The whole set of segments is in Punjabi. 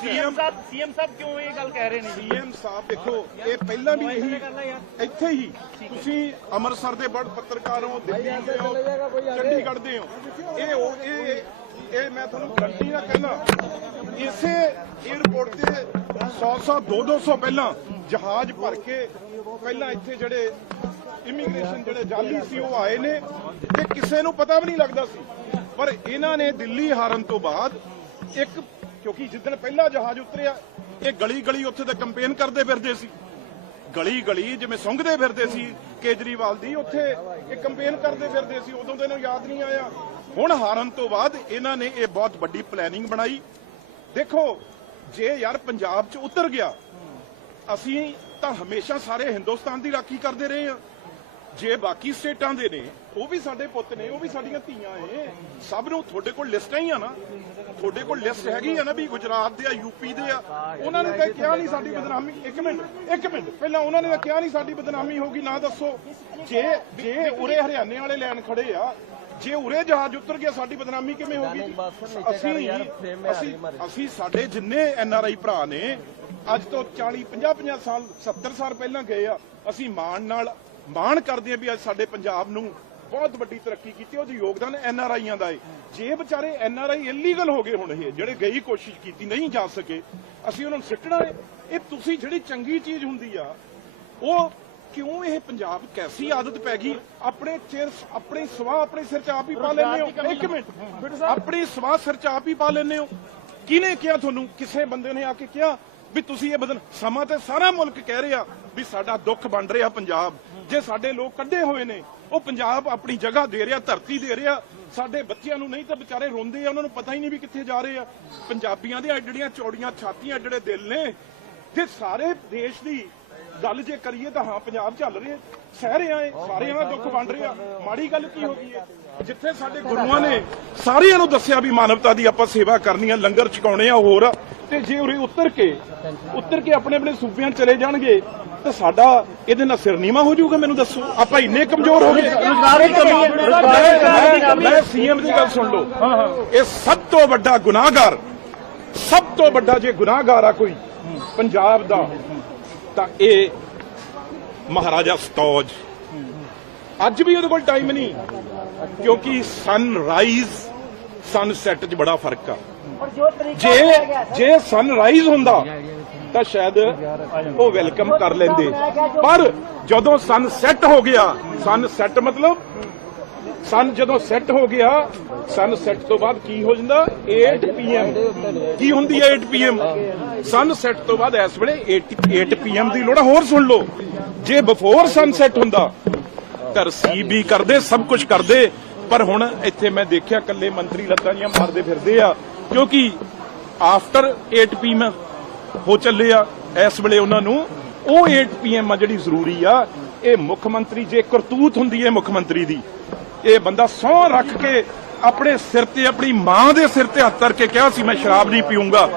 ਸੀਐਮ ਸਾਹਿਬ ਸੀਐਮ ਸਾਹਿਬ ਕਿਉਂ ਇਹ ਗੱਲ ਕਹਿ ਰਹੇ ਨੇ? ਸੀਐਮ ਸਾਹਿਬ ਦੇਖੋ ਇਹ ਪਹਿਲਾਂ ਵੀ ਇਹੀ ਇੱਥੇ ਹੀ। ਤੁਸੀਂ ਅੰਮ੍ਰਿਤਸਰ ਦੇ ਬੜ ਪੱਤਰਕਾਰ ਹੋ ਦਿੱਲੀ ਦੇ ਹੋ ਚੰਡੀਗੜ੍ਹ ਦੇ ਹੋ। ਇਹ ਉਹ- ਇਹ ਇਹ ਮੈਂ ਤੁਹਾਨੂੰ ਗਰੰਟੀ ਨਾਲ ਕਹਿੰਦਾ ਇਸੇ 에어ਪੋਰਟ ਤੇ 100 100 200 200 ਪਹਿਲਾਂ ਜਹਾਜ਼ ਭਰ ਕੇ ਪਹਿਲਾਂ ਇੱਥੇ ਜਿਹੜੇ ਇਮੀਗ੍ਰੇਸ਼ਨ ਜਿਹੜੇ ਜਾਲੀ ਸੀ ਉਹ ਆਏ ਨੇ। ਤੇ ਕਿਸੇ ਨੂੰ ਪਤਾ ਵੀ ਨਹੀਂ ਲੱਗਦਾ ਸੀ। ਪਰ ਇਹਨਾਂ ਨੇ ਦਿੱਲੀ ਹਾਰਨ ਤੋਂ ਬਾਅਦ ਇੱਕ ਕਿਉਂਕਿ ਜਿੱਦਣ ਪਹਿਲਾ ਜਹਾਜ਼ ਉਤਰਿਆ, ਇਹ ਗਲੀ ਗਲੀ ਉੱਥੇ ਤੇ ਕੰਪੇਨ ਕਰਦੇ ਫਿਰਦੇ ਸੀ। ਗਲੀ ਗਲੀ ਜਿਵੇਂ ਸੁੰਘਦੇ ਫਿਰਦੇ ਸੀ ਕੇਜਰੀਵਾਲ ਦੀ, ਉੱਥੇ ਇਹ ਕੰਪੇਨ ਕਰਦੇ ਫਿਰਦੇ ਸੀ, ਉਦੋਂ ਤੇ ਇਹਨੂੰ ਯਾਦ ਨਹੀਂ ਆਇਆ। ਹੁਣ ਹਾਰਨ ਤੋਂ ਬਾਅਦ ਇਹਨਾਂ ਨੇ ਇਹ ਬਹੁਤ ਵੱਡੀ ਪਲੈਨਿੰਗ ਬਣਾਈ। ਦੇਖੋ, ਜੇ ਯਾਰ ਪੰਜਾਬ 'ਚ ਉਤਰ ਗਿਆ, ਅਸੀਂ ਤਾਂ ਹਮੇਸ਼ਾ ਸਾਰੇ ਹਿੰਦੁਸਤਾਨ ਦੀ ਰਾਖੀ ਕਰਦੇ ਰਹੇ ਹਾਂ। ਜੇ ਬਾਕੀ ਸਟੇਟਾਂ ਦੇ ਨੇ ਉਹ ਵੀ ਸਾਡੇ ਪੁੱਤ ਨੇ ਉਹ ਵੀ ਸਾਡੀਆਂ ਧੀਆਂ ਏ ਸਭ ਨੂੰ ਤੁਹਾਡੇ ਕੋਲ ਲਿਸਟਾਂ ਹੀ ਆ ਨਾ ਤੁਹਾਡੇ ਕੋਲ ਲਿਸਟ ਹੈਗੀ ਆ ਨਾ ਵੀ ਗੁਜਰਾਤ ਦੇ ਆ ਯੂਪੀ ਦੇ ਆ। ਉਹਨਾਂ ਨੇ ਤਾਂ ਕਿਹਾ ਨਹੀਂ ਸਾਡੀ ਬਦਨਾਮੀ। ਇੱਕ ਮਿੰਟ ਇੱਕ ਮਿੰਟ। ਪਹਿਲਾਂ ਉਹਨਾਂ ਨੇ ਤਾਂ ਕਿਹਾ ਨਹੀਂ ਸਾਡੀ ਬਦਨਾਮੀ ਹੋਗੀ ਨਾ ਦੱਸੋ। ਜੇ ਜੇ ਉਰੇ ਹਰਿਆਣੇ ਵਾਲੇ ਲੈਣ ਖੜੇ ਆ ਜੇ ਉਰੇ ਜਹਾਜ਼ ਉਤਰ ਗਿਆ ਸਾਡੀ ਬਦਨਾਮੀ ਕਿਵੇਂ ਹੋਗੀ? ਅਸੀਂ ਅਸੀਂ ਅਸੀਂ ਸਾਡੇ ਜਿੰਨੇ ਐਨ ਆਰ ਆਈ ਭਰਾ ਨੇ ਅੱਜ ਤੋਂ 40 50 50 ਸਾਲ 70 ਸਾਲ ਪਹਿਲਾਂ ਗਏ ਆ ਅਸੀਂ ਮਾਣ ਨਾਲ ਮਾਣ ਕਰਦੇ ਆ ਵੀ ਅੱਜ ਸਾਡੇ ਪੰਜਾਬ ਨੂੰ ਬਹੁਤ ਵੱਡੀ ਤਰੱਕੀ ਕੀਤੀ ਉਹਦਾ ਯੋਗਦਾਨ ਐਨ ਆਰ ਆਈਆਂ ਦਾ ਏ। ਜੇ ਵਿਚਾਰੇ ਐਨ ਆਰ ਆਈ ਇਲੀਗਲ ਹੋ ਗਏ ਹੁਣ ਇਹ ਜਿਹੜੇ ਗਈ ਕੋਸ਼ਿਸ਼ ਕੀਤੀ ਨਹੀਂ ਜਾ ਸਕੇ ਅਸੀਂ ਉਹਨਾਂ ਨੂੰ ਸਿੱਟਣਾ ਏ। ਇਹ ਤੁਸੀਂ ਜਿਹੜੀ ਚੰਗੀ ਚੀਜ਼ ਹੁੰਦੀ ਆ ਉਹ ਕਿਉਂ ਇਹ ਪੰਜਾਬ ਕੈਸੀ ਆਦਤ ਪੈ ਗਈ? ਆਪਣੇ ਚਿਰ ਆਪਣੀ ਸਵਾਹ ਆਪਣੇ ਸਿਰ 'ਚ ਆਪ ਹੀ ਪਾ ਲੈਂਦੇ ਹੋ। ਇੱਕ ਮਿੰਟ। ਆਪਣੀ ਸਵਾਹ ਸਿਰ 'ਚ ਆਪ ਹੀ ਪਾ ਲੈਂਦੇ ਹੋ। ਕਿਹਨੇ ਕਿਹਾ ਤੁਹਾਨੂੰ? ਕਿਸੇ ਬੰਦੇ ਨੇ ਆ ਕੇ ਕਿਹਾ ਵੀ ਤੁਸੀਂ ਇਹ ਬਦਲ ਸਮਾਂ ਤੇ ਸਾਰਾ ਮੁਲਕ ਕਹਿ ਰਿਹਾ ਵੀ ਸਾਡਾ ਦੁੱਖ ਬਣ ਰਿਹਾ ਪੰਜਾਬ। ਜੇ ਸਾਡੇ ਲੋਕ ਕੱਢੇ ਹੋਏ ਨੇ, ਉਹ ਪੰਜਾਬ ਆਪਣੀ ਜਗ੍ਹਾ ਦੇ ਰਿਹਾ, ਧਰਤੀ ਦੇ ਰਿਹਾ, ਸਾਡੇ ਬੱਚਿਆਂ ਨੂੰ ਨਹੀਂ ਤਾਂ ਵਿਚਾਰੇ ਰੋਂਦੇ ਆ, ਉਹਨਾਂ ਨੂੰ ਪਤਾ ਹੀ ਨਹੀਂ ਵੀ ਕਿੱਥੇ ਜਾ ਰਹੇ ਆ। ਪੰਜਾਬੀਆਂ ਦੇ ਜਿਹੜੀਆਂ ਚੌੜੀਆਂ ਛਾਤੀਆਂ ਜਿਹੜੇ ਦਿਲ ਨੇ ਤੇ ਸਾਰੇ ਦੇਸ਼ ਦੀ ਗੱਲ ਜੇ ਕਰੀਏ ਤਾਂ ਹਾਂ ਪੰਜਾਬ ਚੱਲ ਰਿਹਾ ਸਹਿ ਰਿਹਾ ਏ ਸਾਰਿਆਂ ਦਾ ਦੁੱਖ ਵੰਡ ਰਿਹਾ ਮਾੜੀ ਗੱਲ ਕੀ ਹੋ ਗਈ ਹੈ? ਜਿੱਥੇ ਸਾਡੇ ਗੁਰੂਆਂ ਨੇ ਸਾਰਿਆਂ ਨੂੰ ਦੱਸਿਆ ਵੀ ਮਾਨਵਤਾ ਦੀ ਆਪਾਂ ਸੇਵਾ ਕਰਨੀ ਆ ਲੰਗਰ ਛਕਾਉਣੇ ਆ ਹੋਰ। ਆ, ਤੇ ਜੇ ਉਰੇ ਉਤਰ ਕੇ ਉਤਰ ਕੇ ਆਪਣੇ ਆਪਣੇ ਸੂਬਿਆਂ ਚਲੇ ਜਾਣਗੇ ਤਾਂ ਸਾਡਾ ਇਹਦੇ ਨਾਲ ਸਿਰ ਨੀਵਾ ਹੋ ਜਾਊਗਾ ਮੈਨੂੰ ਦੱਸੋ। ਆਪਾਂ ਇੰਨੇ ਕਮਜ਼ੋਰ ਹੋ ਗਏ। ਰੁਜ਼ਗਾਰ ਦੀ ਕਮੀ ਮੈਂ ਸੀਐਮ ਦੀ ਗੱਲ ਸੁਣ ਲਓ। ਇਹ ਸਭ ਤੋਂ ਵੱਡਾ ਗੁਨਾਹਗਾਰ ਸਭ ਤੋਂ ਵੱਡਾ ਜੇ ਗੁਨਾਹਗਾਰ ਆ ਕੋਈ ਪੰਜਾਬ ਦਾ ਤਾਂ ਇਹ ਮਹਾਰਾਜਾ ਸਤੌਜ ਅੱਜ ਵੀ ਉਹਦੇ ਕੋਲ ਟਾਈਮ ਨਹੀਂ, ਕਿਉਂਕਿ ਸਨਰਾਈਜ਼ ਸਨਸੈਟ 'ਚ ਬੜਾ ਫ਼ਰਕ ਆ। ਜੇ ਜੇ ਸਨਰਾਈਜ਼ ਹੁੰਦਾ, ਤਾਂ ਸ਼ਾਇਦ ਉਹ ਵੈਲਕਮ ਕਰ ਲੈਂਦੇ। ਪਰ ਜਦੋਂ ਸਨਸੈਟ ਹੋ ਗਿਆ ਸਨਸੈਟ ਮਤਲਬ ਸਨ ਜਦੋਂ ਸੈੱਟ ਹੋ ਗਿਆ, ਸਨ ਸੈੱਟ ਤੋਂ ਬਾਅਦ ਕੀ ਹੋ ਜਾਂਦਾ? 8 ਪੀਐਮ ਕੀ ਹੁੰਦੀ ਹੈ 8 ਪੀਐਮ ਸਨ ਸੈੱਟ ਤੋਂ ਬਾਅਦ ਇਸ ਵੇਲੇ 8 8 ਪੀਐਮ ਦੀ ਲੋੜ ਹੋਰ ਸੁਣ ਲਓ, ਜੇ ਬਿਫੋਰ ਸਨ ਸੈੱਟ ਹੁੰਦਾ ਤਾਂ ਵੀ ਕਰਦੇ, ਸਭ ਕੁਝ ਕਰਦੇ, ਪਰ ਹੁਣ ਇੱਥੇ ਮੈਂ ਦੇਖਿਆ ਕੱਲੇ ਮੰਤਰੀ ਲੱਤਾਂ ਜੀਆਂ ਮਾਰਦੇ ਫਿਰਦੇ ਆ, ਕਿਉਂਕਿ ਆਫਟਰ 8 ਪੀਐਮ ਹੋ ਚੱਲੇ ਆ, ਇਸ ਵੇਲੇ ਉਹਨਾਂ ਨੂੰ ਉਹ 8 ਪੀਐਮ ਆ ਜਿਹੜੀ ਜ਼ਰੂਰੀ ਆ, ਇਹ ਮੁੱਖ ਮੰਤਰੀ, ਜੇ ਕਰਤੂਤ ਹੁੰਦੀ ਹੈ ਮੁੱਖ ਮੰਤਰੀ ਦੀ ਇਹ ਬੰਦਾ ਸਹੁੰ ਰੱਖ ਕੇ ਆਪਣੇ ਸਿਰ ਤੇ, ਆਪਣੀ ਮਾਂ ਦੇ ਸਿਰ ਤੇ ਹੱਥ ਕੇ ਕਿਹਾ ਸੀ, ਮੈਂ ਸ਼ਰਾਬ ਨਹੀਂ ਪੀਊਂਗਾ।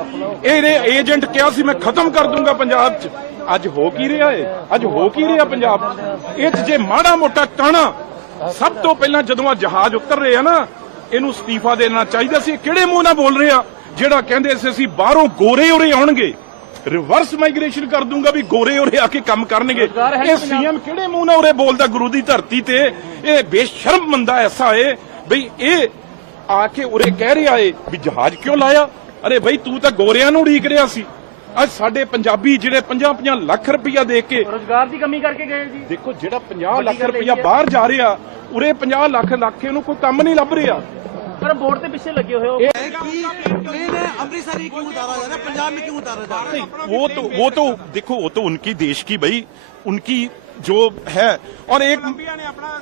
ਇਹਨੇ ਏਜੰਟ ਕਿਹਾ ਸੀ, ਮੈਂ ਖਤਮ ਕਰ ਦੂੰਗਾ ਪੰਜਾਬ 'ਚ। ਅੱਜ ਹੋ ਕੀ ਰਿਹਾ ਏ? ਅੱਜ ਹੋ ਕੀ ਰਿਹਾ ਪੰਜਾਬ? 'ਚ ਇਹ 'ਚ ਜੇ ਮਾੜਾ ਮੋਟਾ ਕਾਣਾ ਸਭ ਤੋਂ ਪਹਿਲਾਂ ਜਦੋਂ ਆ ਜਹਾਜ਼ ਉਤਰ ਰਹੇ ਆ ਨਾ, ਇਹਨੂੰ ਅਸਤੀਫਾ ਦੇਣਾ ਚਾਹੀਦਾ ਸੀ। ਇਹ ਕਿਹੜੇ ਮੂੰਹ ਨਾਲ ਬੋਲ ਰਿਹਾ? ਜਿਹੜਾ ਕਹਿੰਦੇ ਸੀ, ਅਸੀਂ ਬਾਹਰੋਂ ਗੋਰੇ ਉਰੇ ਆਉਣਗੇ। ਰਿਵਰਸ ਮਾਈਗ੍ਰੇਸ਼ਨ ਕਰ ਦੂੰਗਾ ਵੀ ਗੋਰੇ ਉਰੇ ਆ ਕੇ ਕੰਮ ਕਰਨਗੇ। ਇਹ ਸੀਐਮ ਕਿਹੜੇ ਮੂੰਹ ਨਾਲ ਉਰੇ ਬੋਲਦਾ ਗੁਰੂ ਦੀ ਧਰਤੀ ਤੇ? ਇਹ ਬੇਸ਼ਰਮ ਬੰਦਾ ਐਸਾ ਏ ਬਈ ਇਹ ਆ ਕੇ ਉਰੇ ਕਹਿ ਰਿਹਾ ਏ ਵੀ ਜਹਾਜ਼ ਕਿਉਂ ਲਾਇਆ? ਅਰੇ ਬਈ ਤੂੰ ਤਾਂ ਗੋਰਿਆਂ ਨੂੰ ਉਡੀਕ ਰਿਹਾ ਸੀ। ਅੱਜ ਸਾਡੇ ਪੰਜਾਬੀ ਜਿਹੜੇ 50-50 ਲੱਖ ਰੁਪਈਆ ਦੇ ਕੇ ਰੁਜ਼ਗਾਰ ਦੀ ਕਮੀ ਕਰਕੇ ਗਏ ਜੀ। ਦੇਖੋ ਜਿਹੜਾ 50 ਲੱਖ ਰੁਪਈਆ ਬਾਹਰ ਜਾ ਰਿਹਾ ਉਰੇ 50 ਲੱਖ ਲੱਖ ਇਹਨੂੰ ਕੋਈ ਕੰਮ ਨਹੀਂ ਲੱਭ ਰਿਹਾ। बोर्ड के पीछे लगे हुए पंजाब में क्यों वो तो वो तो देखो वो तो उनकी देश की भाई उनकी जो है और एक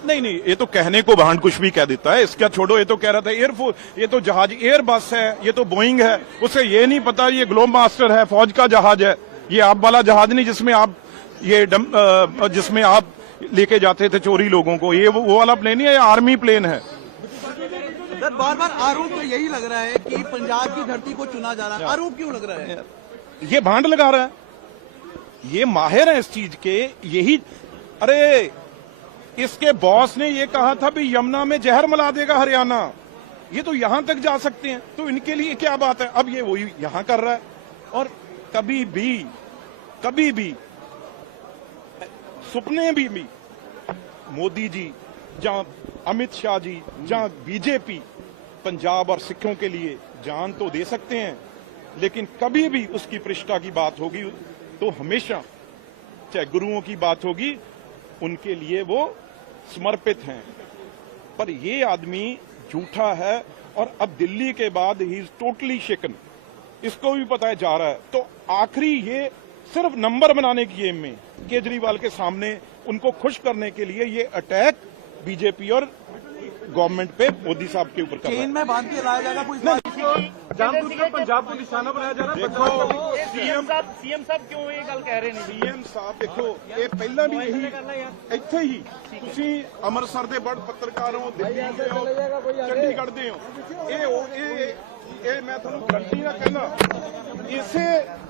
नहीं नहीं ये तो कहने को वाहन कुछ भी कह देता है इसका छोड़ो ये तो कह रहा था एयरफोर्स ये तो जहाज़ एयर बस है ये तो बोइंग है उसे ये नहीं पता ये ग्लोब मास्टर है फौज का जहाज़ है ये आप वाला जहाज़ नहीं जिसमें आप ये जिसमें आप लेके जाते थे चोरी लोगों को ये वो वाला प्लेन नहीं है आर्मी प्लेन है। सर बार बार आरोप तो यही लग रहा है कि पंजाब की धरती को चुना जा रहा है। आरोप क्यों लग रहा है? ये भांड लगा रहा है। ये माहिर है इस चीज़ के यही अरे इसके बॉस ने ये कहा था भी यमुना में जहर मिला देगा हरियाणा। ये तो यहाँ तक जा सकते हैं। तो इनके लिए क्या बात है? अब ये वही यहाँ कर रहा है। और कभी भी कभी भी सुपने भी भी मोदी जी ਜਾਂ अमित शाह जी ਜਾਂ बीजेपी पंजाब और सिखों के लिए जान तो दे सकते हैं, लेकिन कभी भी उसकी पृष्ठा की बात होगी तो हमेशा चाहे गुरुओं की बात होगी, उनके लिए वो समर्पित हैं। पर ये आदमी झूठा है, और अब दिल्ली के बाद ही इज़ टोटली शिकन इसको भी पता है, जा रहा है। तो आखिरी ये सिर्फ़ नंबर बनाने की गेम में, केजरीवाल के सामने उनको खुश करने के लिए ये अटैक बीजेपी और गवर्नमेंट पे मोदी साहब के ऊपर चेन में बांध के ਸਾਹਿਬ ਸੀਐਮ ਇੱਥੇ ਹੀ ਤੁਸੀਂ ਅੰਮ੍ਰਿਤਸਰ ਦੇ ਬੜ ਪੱਤਰਕਾਰ ਚੰਡੀਗੜ੍ਹ ਦੇ ਹੋ ਇਹ ਮੈਂ ਤੁਹਾਨੂੰ ਗਰੰਟੀ ਨਾਲ ਕਹਿੰਦਾ ਇਸੇ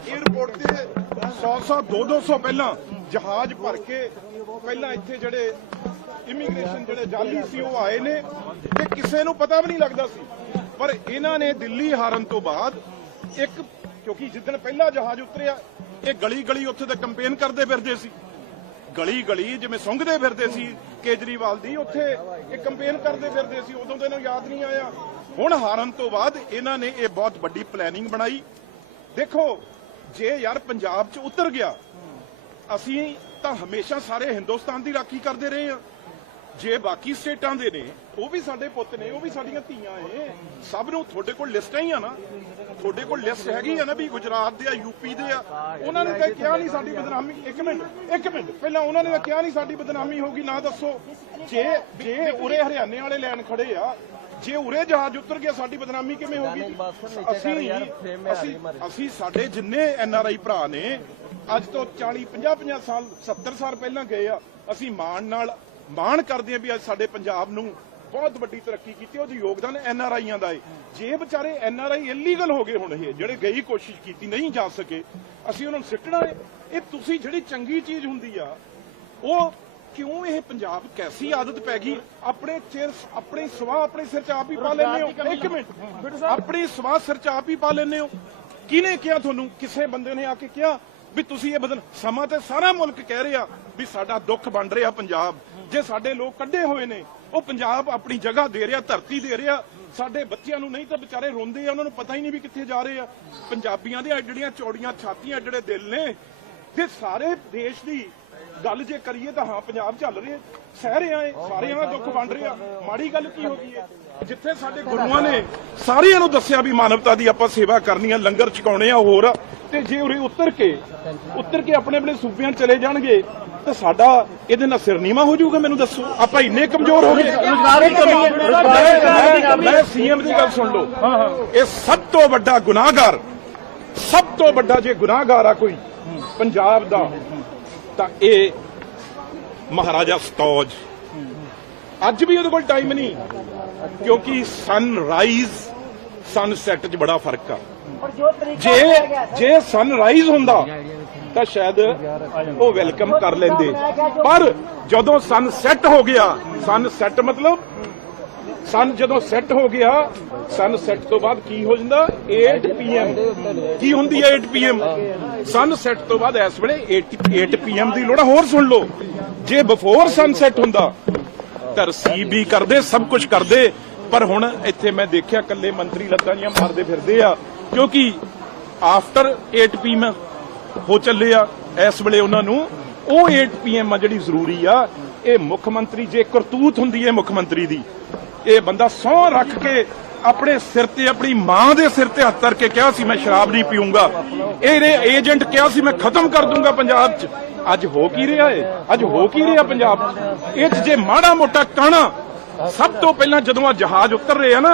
에어ਪੋਰਟ ਤੇ 100 100 200 ਪਹਿਲਾਂ ਜਹਾਜ਼ ਭਰ ਕੇ ਪਹਿਲਾਂ ਇੱਥੇ ਜਿਹੜੇ ਇਮੀਗ੍ਰੇਸ਼ਨ ਜਿਹੜੇ ਜਾਲੀ ਸੀ, ਉਹ ਆਏ ਨੇ। ਤੇ ਕਿਸੇ ਨੂੰ ਪਤਾ ਵੀ ਨਹੀਂ ਲੱਗਦਾ ਸੀ। ਪਰ ਇਹਨਾਂ ਨੇ ਦਿੱਲੀ ਹਾਰਨ ਤੋਂ ਬਾਅਦ ਇੱਕ, ਕਿਉਂਕਿ ਜਿੱਦਣ ਪਹਿਲਾ ਜਹਾਜ਼ ਉਤਰਿਆ, ਇਹ ਗਲੀ ਗਲੀ ਉੱਥੇ ਤੇ ਕੰਪੇਨ ਕਰਦੇ ਫਿਰਦੇ ਸੀ। ਗਲੀ ਗਲੀ ਜਿਵੇਂ ਸੁੰਘਦੇ ਫਿਰਦੇ ਸੀ ਕੇਜਰੀਵਾਲ ਦੀ, ਉੱਥੇ ਇਹ ਕੰਪੇਨ ਕਰਦੇ ਫਿਰਦੇ ਸੀ। ਉਦੋਂ ਤੇ ਇਹਨੂੰ ਯਾਦ ਨਹੀਂ ਆਇਆ। ਹੁਣ ਹਾਰਨ ਤੋਂ ਬਾਅਦ ਇਹਨਾਂ ਨੇ ਇਹ ਬਹੁਤ ਵੱਡੀ ਪਲੈਨਿੰਗ ਬਣਾਈ। ਦੇਖੋ, ਜੇ ਯਾਰ ਪੰਜਾਬ 'ਚ ਉਤਰ ਗਿਆ ਅਸੀਂ ਤਾਂ ਹਮੇਸ਼ਾ ਸਾਰੇ ਹਿੰਦੁਸਤਾਨ ਦੀ ਰਾਖੀ ਕਰਦੇ ਰਹੇ ਹਾਂ। ਜੇ ਬਾਕੀ ਸਟੇਟਾਂ ਦੇ ਨੇ ਉਹ ਵੀ ਸਾਡੇ ਪੁੱਤ ਨੇ ਉਹ ਵੀ ਸਾਡੀਆਂ ਧੀਆਂ ਏ ਸਭ ਨੂੰ ਤੁਹਾਡੇ ਕੋਲ ਲਿਸਟਾਂ ਹੀ ਆ ਨਾ ਤੁਹਾਡੇ ਕੋਲ ਲਿਸਟ ਹੈਗੀ ਆ ਨਾ ਵੀ ਗੁਜਰਾਤ ਦੇ ਆ ਯੂਪੀ ਦੇ ਆ। ਉਹਨਾਂ ਨੇ ਤਾਂ ਕਿਹਾ ਨਹੀਂ ਸਾਡੀ ਬਦਨਾਮੀ। ਇੱਕ ਮਿੰਟ ਇੱਕ ਮਿੰਟ। ਪਹਿਲਾਂ ਉਹਨਾਂ ਨੇ ਤਾਂ ਕਿਹਾ ਨਹੀਂ ਸਾਡੀ ਬਦਨਾਮੀ ਹੋਗੀ ਨਾ ਦੱਸੋ। ਜੇ ਜੇ ਉਰੇ ਹਰਿਆਣੇ ਵਾਲੇ ਲੈਣ ਖੜੇ ਆ ਜੇ ਉਰੇ ਜਹਾਜ਼ ਉਤਰ ਗਿਆ ਸਾਡੀ ਬਦਨਾਮੀ ਕਿਵੇਂ ਹੋਗੀ ਅਸੀਂ ਅਸੀਂ ਸਾਡੇ ਜਿੰਨੇ ਐਨ ਆਰ ਆਈ ਭਰਾ ਨੇ ਅੱਜ ਤੋਂ 40 50 50 ਸਾਲ 70 ਸਾਲ ਪਹਿਲਾਂ ਗਏ ਆ ਅਸੀਂ ਮਾਣ ਨਾਲ ਮਾਣ ਕਰਦੇ ਆ ਵੀ ਅੱਜ ਸਾਡੇ ਪੰਜਾਬ ਨੂੰ ਬਹੁਤ ਵੱਡੀ ਤਰੱਕੀ ਕੀਤੀ ਉਹਦਾ ਯੋਗਦਾਨ ਐਨ ਆਰ ਆਈਆਂ ਦਾ ਏ। ਜੇ ਵਿਚਾਰੇ ਐਨ ਆਰ ਆਈ ਇਲੀਗਲ ਹੋ ਗਏ ਹੁਣ ਇਹ ਜਿਹੜੇ ਗਈ ਕੋਸ਼ਿਸ਼ ਕੀਤੀ ਨਹੀਂ ਜਾ ਸਕੇ ਅਸੀਂ ਉਹਨਾਂ ਨੂੰ ਸਿੱਟਣਾ ਏ। ਇਹ ਤੁਸੀਂ ਜਿਹੜੀ ਚੰਗੀ ਚੀਜ਼ ਹੁੰਦੀ ਆ ਉਹ ਕਿਉਂ ਇਹ ਪੰਜਾਬ ਕੈਸੀ ਆਦਤ ਪੈ ਗਈ? ਆਪਣੇ ਸਿਰ ਆਪਣੀ ਸਵਾਹ ਆਪਣੇ ਸਿਰ ਚ ਆਪ ਹੀ ਪਾ ਲੈਂਦੇ ਹੋ। ਇੱਕ ਮਿੰਟ। ਆਪਣੀ ਸਵਾਹ ਸਿਰ ਚ ਆਪ ਹੀ ਪਾ ਲੈਂਦੇ ਹੋ। ਕਿਹਨੇ ਕਿਹਾ ਤੁਹਾਨੂੰ? ਕਿਸੇ ਬੰਦੇ ਨੇ ਆ ਕੇ ਕਿਹਾ ਵੀ ਤੁਸੀਂ ਇਹ ਬਦਲ, ਸਮਾਂ ਤੇ ਸਾਰਾ ਮੁਲਕ ਕਹਿ ਰਿਹਾ ਵੀ ਸਾਡਾ ਦੁੱਖ ਬਣ ਰਿਹਾ ਪੰਜਾਬ। ਜੇ ਸਾਡੇ ਲੋਕ ਕੱਢੇ ਹੋਏ ਨੇ, ਉਹ ਪੰਜਾਬ ਆਪਣੀ ਜਗ੍ਹਾ ਦੇ ਰਿਹਾ, ਧਰਤੀ ਦੇ ਰਿਹਾ। ਸਾਡੇ ਬੱਚਿਆਂ ਨੂੰ ਨਹੀਂ ਤਾਂ ਵਿਚਾਰੇ ਰੋਂਦੇ ਆ, ਉਹਨਾਂ ਨੂੰ ਪਤਾ ਹੀ ਨਹੀਂ ਵੀ ਕਿੱਥੇ ਜਾ ਰਹੇ ਆ। ਪੰਜਾਬੀਆਂ ਦੇ ਜਿਹੜੀਆਂ ਚੌੜੀਆਂ ਛਾਤੀਆਂ ਜਿਹੜੇ ਦਿਲ ਨੇ ਤੇ ਸਾਰੇ ਦੇਸ਼ ਦੀ ਗੱਲ ਜੇ ਕਰੀਏ ਤਾਂ ਹਾਂ ਪੰਜਾਬ ਚੱਲ ਰਿਹਾ ਸਹਿ ਰਿਹਾ ਏ ਸਾਰਿਆਂ ਦਾ ਦੁੱਖ ਵੰਡ ਰਿਹਾ। ਮਾੜੀ ਗੱਲ ਕੀ ਹੋ ਗਈ ਹੈ? ਜਿੱਥੇ ਸਾਡੇ ਗੁਰੂਆਂ ਨੇ ਸਾਰਿਆਂ ਨੂੰ ਦੱਸਿਆ ਵੀ ਮਾਨਵਤਾ ਦੀ ਆਪਾਂ ਸੇਵਾ ਕਰਨੀ ਆ ਲੰਗਰ ਛਕਾਉਣੇ ਆ ਹੋਰ ਆ, ਤੇ ਜੇ ਉਰੇ ਉਤਰ ਕੇ ਉਤਰ ਕੇ ਆਪਣੇ ਆਪਣੇ ਸੂਬਿਆਂ ਚਲੇ ਜਾਣਗੇ ਤਾਂ ਸਾਡਾ ਇਹਦੇ ਨਾਲ ਸਿਰ ਨੀਵਾ ਹੋ ਜਾਊਗਾ ਮੈਨੂੰ ਦੱਸੋ। ਆਪਾਂ ਇੰਨੇ ਕਮਜ਼ੋਰ ਹੋ ਗਏ। ਰੁਜ਼ਗਾਰ ਦੀ ਕਮੀ ਹੈ। ਰੁਜ਼ਗਾਰ ਦੀ ਕਮੀ ਮੈਂ ਸੀਐਮ ਦੀ ਗੱਲ ਸੁਣ ਲਓ। ਇਹ ਸਭ ਤੋਂ ਵੱਡਾ ਗੁਨਾਹਗਾਰ ਸਭ ਤੋਂ ਵੱਡਾ ਜੇ ਗੁਨਾਹਗਾਰ ਆ ਕੋਈ ਪੰਜਾਬ ਦਾ ਤਾਂ ਇਹ ਮਹਾਰਾਜਾ ਸਤੌਜ ਅੱਜ ਵੀ ਉਹਦੇ ਕੋਲ ਟਾਈਮ ਨਹੀਂ ਕਿਉਂਕਿ ਸਨਰਾਈਜ਼ ਸਨਸੈਟ 'ਚ ਬੜਾ ਫ਼ਰਕ ਆ। ਜੇ ਜੇ ਸਨਰਾਈਜ਼ ਹੁੰਦਾ ਤਾਂ ਸ਼ਾਇਦ ਉਹ ਵੈਲਕਮ ਕਰ ਲੈਂਦੇ। ਪਰ ਜਦੋਂ ਸਨਸੈਟ ਹੋ ਗਿਆ ਸਨਸੈਟ ਮਤਲਬ ਸਨ ਜਦੋਂ ਸੈੱਟ ਹੋ ਗਿਆ ਸਨ ਸੈੱਟ ਤੋਂ ਬਾਅਦ ਕੀ ਹੋ ਜਾਂਦਾ? 8 ਪੀਐਮ ਕੀ ਹੁੰਦੀ ਹੈ 8 ਪੀਐਮ ਸਨ ਤੋਂ ਬਾਅਦ ਇਸ ਵੇਲੇ 8 ਪੀਐਮ ਦੀ ਲੋੜ ਹੋਰ ਸੁਣ ਲਓ, ਜੇ ਬਿਫੋਰ ਸਨ ਹੁੰਦਾ, ਤਾਂ ਵੀ ਕਰਦੇ, ਸਭ ਕੁਝ ਕਰਦੇ, ਪਰ ਹੁਣ ਇੱਥੇ ਮੈਂ ਦੇਖਿਆ ਕੱਲੇ ਮੰਤਰੀ ਲੱਤਾਂ ਜੀਆਂ ਮਾਰਦੇ ਫਿਰਦੇ ਆ, ਕਿਉਂਕਿ ਆਫਟਰ 8 ਪੀਐਮ ਹੋ ਚੱਲੇ ਆ, ਇਸ ਵੇਲੇ ਉਹਨਾਂ ਨੂੰ ਉਹ 8 ਪੀਐਮ ਆ ਜਿਹੜੀ ਜ਼ਰੂਰੀ ਆ, ਇਹ ਮੁੱਖ ਮੰਤਰੀ, ਜੇ ਕਰਤੂਤ ਹੁੰਦੀ ਹੈ ਮੁੱਖ ਮੰਤਰੀ ਦੀ, ਇਹ ਬੰਦਾ ਸਹੁੰ ਰੱਖ ਕੇ ਆਪਣੇ ਸਿਰ ਤੇ ਆਪਣੀ ਮਾਂ ਦੇ ਸਿਰ ਤੇ ਹੱਥ ਧਰ ਕੇ ਕਿਹਾ ਸੀ ਮੈਂ ਸ਼ਰਾਬ ਨਹੀਂ ਪੀਊਂਗਾ। ਇਹਦੇ ਏਜੰਟ ਕਿਹਾ ਸੀ ਮੈਂ ਖਤਮ ਕਰ ਦੂੰਗਾ ਪੰਜਾਬ 'ਚ। ਅੱਜ ਹੋ ਕੀ ਰਿਹਾ ਏ? ਅੱਜ ਹੋ ਕੀ ਰਿਹਾ ਪੰਜਾਬ 'ਚ? ਇਹ 'ਚ ਜੇ ਮਾੜਾ ਮੋਟਾ ਕਾਣਾ ਸਭ ਤੋਂ ਪਹਿਲਾਂ ਜਦੋਂ ਆ ਜਹਾਜ਼ ਉਤਰ ਰਹੇ ਆ ਨਾ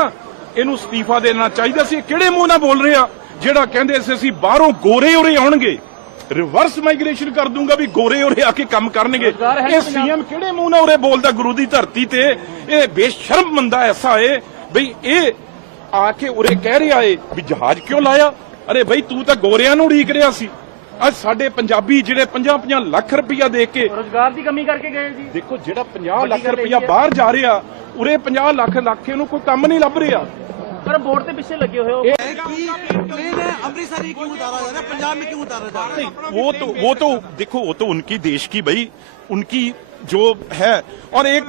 ਇਹਨੂੰ ਅਸਤੀਫਾ ਦੇਣਾ ਚਾਹੀਦਾ ਸੀ। ਕਿਹੜੇ ਮੂੰਹ ਨਾਲ ਬੋਲ ਰਹੇ? ਜਿਹੜਾ ਕਹਿੰਦੇ ਸੀ ਅਸੀਂ ਬਾਹਰੋਂ ਗੋਰੇ ਉਰੇ ਆਉਣਗੇ। ਰਿਵਰਸ ਮਾਈਗ੍ਰੇਸ਼ਨ ਕਰ ਦੂੰਗਾ ਵੀ ਗੋਰੇ ਉਰੇ ਆ ਕੇ ਕੰਮ ਕਰਨਗੇ। ਇਹ ਸੀਐਮ ਕਿਹੜੇ ਮੂੰਹ ਨਾਲ ਉਰੇ ਬੋਲਦਾ ਗੁਰੂ ਦੀ ਧਰਤੀ ਤੇ? ਇਹ ਬੇਸ਼ਰਮ ਬੰਦਾ ਐਸਾ ਏ ਬਈ ਇਹ ਆ ਕੇ ਉਰੇ ਕਹਿ ਰਿਹਾ ਏ ਵੀ ਜਹਾਜ਼ ਕਿਉਂ ਲਾਇਆ ਅਰੇ ਬਈ ਤੂੰ ਤਾਂ ਗੋਰਿਆਂ ਨੂੰ ਉਡੀਕ ਰਿਹਾ ਸੀ ਅੱਜ ਸਾਡੇ ਪੰਜਾਬੀ ਜਿਹੜੇ 50-50 ਲੱਖ ਰੁਪਈਆ ਦੇ ਕੇ ਰੁਜ਼ਗਾਰ ਦੀ ਕਮੀ ਕਰਕੇ ਗਏ ਜੀ ਦੇਖੋ ਜਿਹੜਾ 50 ਲੱਖ ਰੁਪਇਆ ਬਾਹਰ ਜਾ ਰਿਹਾ ਉਰੇ 50 ਲੱਖ ਲੱਖ ਨੂੰ ਕੋਈ ਕੰਮ ਨਹੀਂ ਲੱਭ ਰਿਹਾ ਪਰ ਬੋਰਡ ਦੇ ਪਿੱਛੇ ਲੱਗੇ ਹੋਏ ਹੋ है कि प्लेन है अमृतसर ही क्यों उतारा जा रहा है पंजाब में क्यों उतारा जा रहा है वो तो वो तो देखो वो तो उनकी देश की भाई उनकी जो है और एक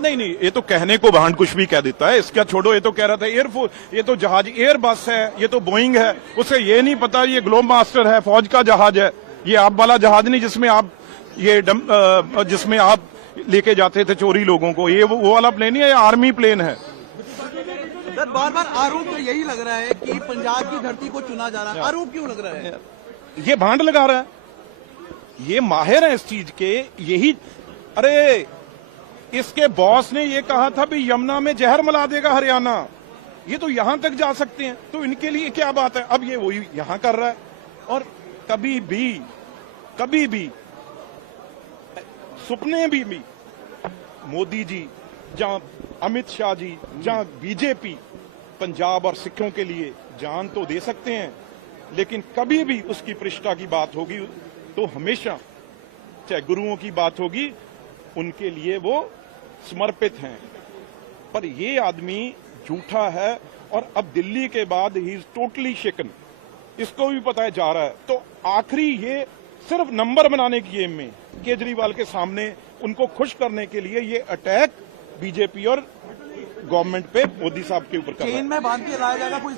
नहीं नहीं ये तो कहने को वाहन कुछ भी कह देता है। इसका छोड़ो ये तो कह रहा था एयरफोर्स ये तो जहाज़ एयर बस है ये तो बोइंग है। उसे ये नहीं पता ये ग्लोब मास्टर है फौज का जहाज़ है। ये आप वाला जहाज़ नहीं जिसमें आप ये जिसमें आप लेके जाते थे चोरी लोगों को। ये वो, वाला प्लेन नहीं है ये आर्मी प्लेन है। सर बार बार आरोप तो यही लग रहा है कि पंजाब की धरती को चुना जा रहा है। आरोप क्यों लग रहा है? ये भांड लगा रहा है। ये माहिर है इस चीज़ के, यही, अरे, इसके बॉस ने ये कहा था भी यमुना में जहर मिला देगा हरियाणा। ये तो यहाँ तक जा सकते हैं। तो इनके लिए क्या बात है? अब ये वही यहाँ कर रहा है। और कभी भी कभी भी, सुपने भी भी मोदी जी ਜਾਂ अमित शाह जी ਜਾਂ बीजेपी पंजाब और सिखों के लिए जान तो दे सकते हैं, लेकिन कभी भी उसकी पृष्ठा की बात होगी। तो हमेशा चाहे गुरुओं की बात होगी उनके लिए वो समर्पित हैं। पर ये आदमी झूठा है और अब दिल्ली के बाद ही इज़ टोटली शिकन इसको भी पता है जा रहा है। तो आखिरी ये सिर्फ़ नंबर बनाने की गेम में केजरीवाल के सामने उनको खुश करने के लिए ये अटैक बीजेपी और गवर्नमेंट पे मोदी साहब के ऊपर कर रहा है। चेन में बाँध के लाया जाएगा कोई